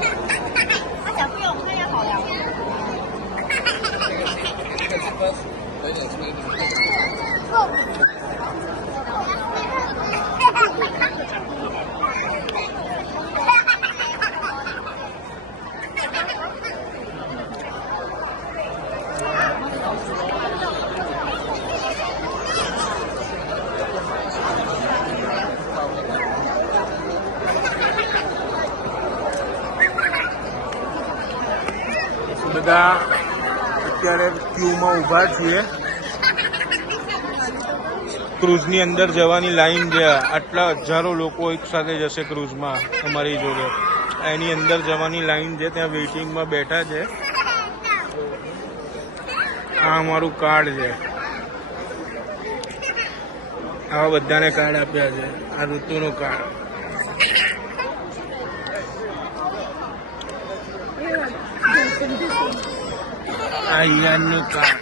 小不用，我看要好聊。બધા અત્યારે ક્યુમાં ઊભા છીએ. ક્રુઝની અંદર જવાની લાઈન છે. આટલા હજારો લોકો એક સાથે જશે ક્રુઝમાં અમારી જોડે. એની અંદર જવાની લાઈન છે, ત્યાં વેઇટિંગમાં બેઠા છે. આ અમારું કાર્ડ છે. આવા બધાને કાર્ડ આપ્યા છે. આ ઋતુનું કાર્ડ. આ યાનનું કાર્ડ.